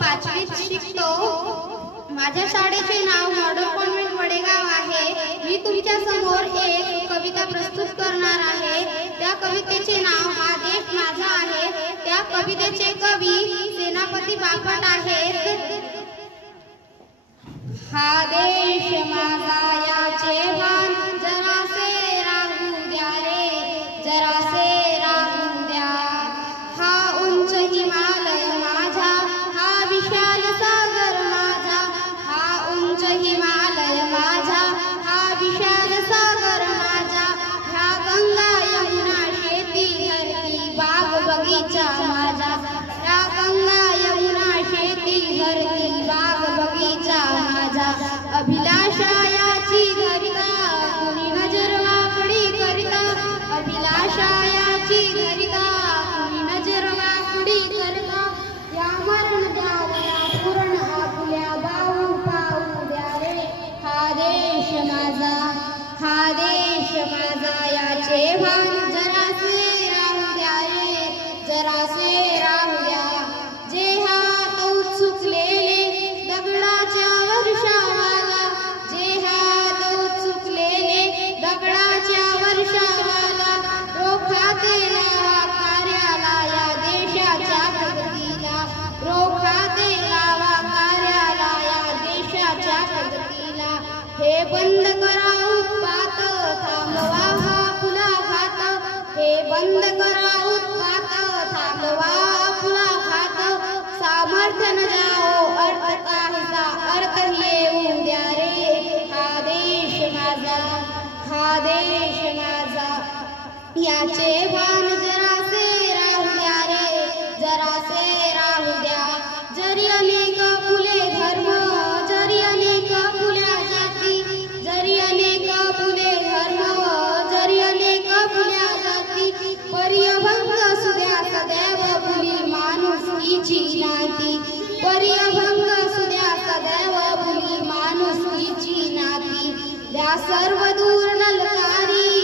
5वीत शिकतो. माझ्या शाळेचे नाव मॉडेल कॉन्व्हेंट वडेगाव आहे. मी तुमच्या समोर एक कविता प्रस्तुत करणार आहे. त्या कवितेचे नाव हा देश माझा आहे. त्या कवितेचे कवी सेनापती बापट आहेत. हा देश माझा याचे भान जरासे राहू द्या रे, जरासे राहू द्या. हा उंच हिमालय माझा, हा विशाल सागर माझा. हा उंच हिमालय माझा, हा विशाल सागर माझा. ह्या गंगा यमुना शेती धरती बाग बगीचा माझा. ह्या गंगा यमुना शेती धरती बाग बगीचा माझा. अभिलाषा याची धरिता कुणी नजर वाकडी करिता. अभिलाषा याची धरिता कुणी नजर वाकडी करिता. या मरण द्यावया पूर्ण आपल्या बाहू पाहू द्या रे. हा देश माझा, हा देश माझा याचे भान जरासे राहू द्या रे, जरासे राहू द्या. जे हात चुकलेले दगडाच्या वर्षावाला, जे हात चुकलेले दगडाच्या वर्षावाला. रोखाते लावा कार्याला या देशाच्या प्रगतीला. रोखाते लावा कार्याला या देशाच्या प्रगतीला. हे बंद करा उत्पात, थांबवा हा फुला घात. हे बंद करा उत्पात, थांबवा फुला घात. सामर्थ्य न जाओ अर्थ काहीसा, अर्थ येऊ द्या रे. हा देश माझा, हा देश माझा याचे भान जरासे राहू द्या रे, जरासे राहू द्या. जरी अनेक फुले धर्म, जरी अनेक फुल्या जाती, जरी अनेक फुले धर्म, जरी अनेक फुल्या जाती. पर्यभंग सुद्या सदैव फुली माणुसकीची नाती. पर्यभंग सुद्या सदैव फुली माणुसकीची नाती. द्या सर्व दूर नलकारी